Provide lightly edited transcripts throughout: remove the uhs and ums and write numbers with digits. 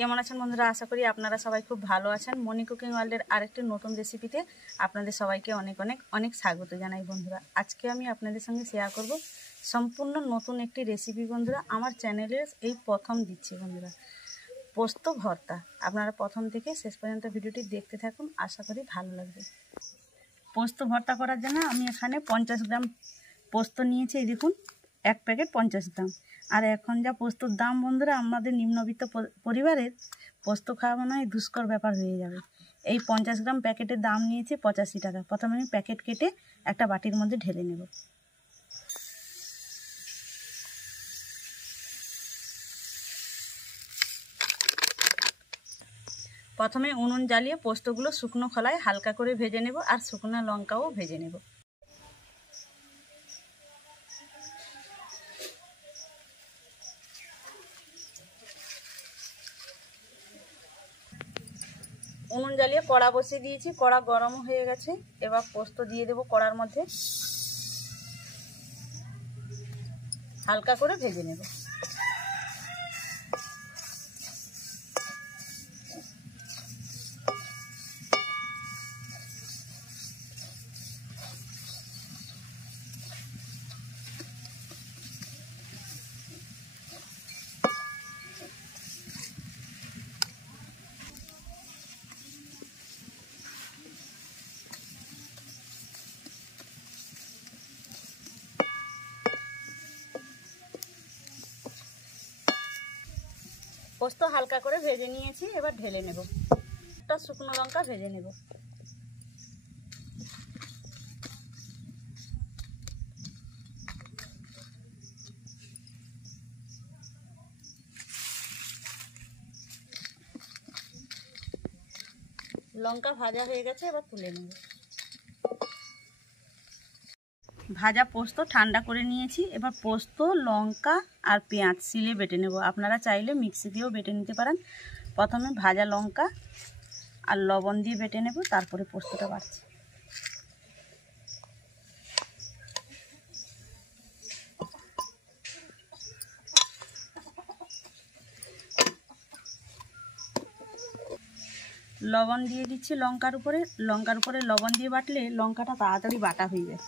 কেমন আছেন বন্ধুরা? আশা করি আপনারা সবাই খুব ভালো আছেন। মনি কুকিং ওয়ার্ল্ডের আরেকটি নতুন রেসিপিতে আপনাদের সবাইকে অনেক অনেক অনেক স্বাগত জানাই বন্ধুরা। আজকে আমি আপনাদের সঙ্গে শেয়ার করব সম্পূর্ণ নতুন একটি রেসিপি বন্ধুরা। আমার চ্যানেলে এই প্রথম দিচ্ছি বন্ধুরা, পোস্ত ভর্তা। আপনারা প্রথম থেকে শেষ পর্যন্ত ভিডিওটি দেখতে থাকুন, আশা করি ভালো লাগবে। পোস্ত ভর্তা করার জন্য আমি এখানে 50 গ্রাম পোস্ত নিয়েছি। এই দেখুন, এক প্যাকেট 50 গ্রাম। আর এখন যা পোস্তর দাম বন্ধুরা, আমাদের নিম্নবিত্ত পরিবারের পোস্ত খাওয়া মনে হয় দুষ্কর ব্যাপার হয়ে যাবে। এই 50 গ্রাম প্যাকেটের দাম নিয়েছে 85 টাকা। প্রথমে আমি প্যাকেট কেটে একটা বাটির মধ্যে ঢেলে নেব। প্রথমে উনুন জ্বালিয়ে পোস্তগুলো শুকনো খোলায় হালকা করে ভেজে নেব, আর শুকনো লঙ্কাও ভেজে নেব। উনুন জ্বালিয়ে কড়া বসিয়ে দিয়েছি, কড়া গরম হয়ে গেছে। এবার পোস্ত দিয়ে দেব কড়ার মধ্যে, হালকা করে ভেজে নেব। পোস্ত হালকা করে ভেজে নিয়েছি, এবার ঢেলে নেব। একটা শুকনো লঙ্কা ভেজে নেব। লঙ্কা ভাজা হয়ে গেছে, এবার তুলে নেব। ভাজা পোস্ত ঠান্ডা করে নিয়েছি। এবার পোস্ত, লঙ্কা আর পেঁয়াজ শিলে বেটে নেব। আপনারা চাইলে মিক্সি দিয়েও বেটে নিতে পারেন। প্রথমে ভাজা লঙ্কা আর লবণ দিয়ে বেটে নেব, তারপরে পোস্তটা বাটছি। লবণ দিয়ে দিচ্ছি লঙ্কার উপরে লবণ দিয়ে বাটলে লঙ্কাটা তাড়াতাড়ি বাটা হয়ে যায়।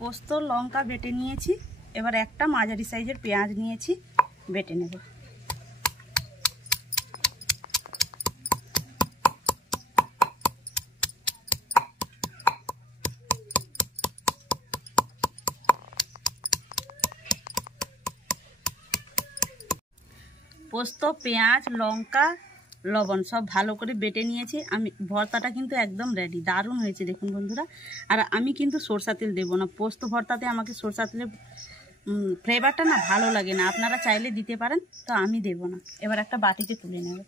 পোস্ত লঙ্কা বেটে নিয়েছি। এবার একটা মাঝারি সাইজের পেঁয়াজ নিয়েছি, বেটে নেব। পোস্ত, পেঁয়াজ, লঙ্কা, লবণ সব ভালো করে বেটে নিয়েছি আমি। ভর্তাটা কিন্তু একদম রেডি, দারুণ হয়েছে দেখুন বন্ধুরা। আর আমি কিন্তু সরষা তেল দেবো না। পোস্ত ভর্তাতে আমাকে সরষা তেলের ফ্লেভারটা না ভালো লাগে না। আপনারা চাইলে দিতে পারেন, তো আমি দেবো না। এবার একটা বাটিতে তুলে নেব।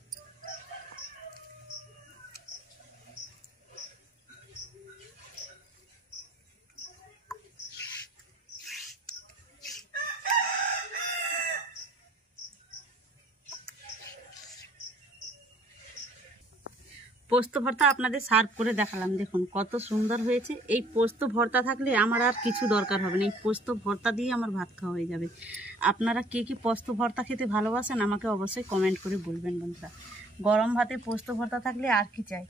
পোস্ত ভর্তা আপনাদের সার্ভ করে দেখালাম, দেখুন কত সুন্দর হয়েছে। এই পোস্ত ভর্তা থাকলে আমার আর কিছু দরকার হবে না। এই পোস্ত ভর্তা দিয়ে আমার ভাত খাওয়া হয়ে যাবে। আপনারা কে কি পোস্ত ভর্তা খেতে ভালোবাসেন আমাকে অবশ্যই কমেন্ট করে বলবেন বন্ধুরা। গরম ভাতে পোস্ত ভর্তা থাকলে আর কি চাই।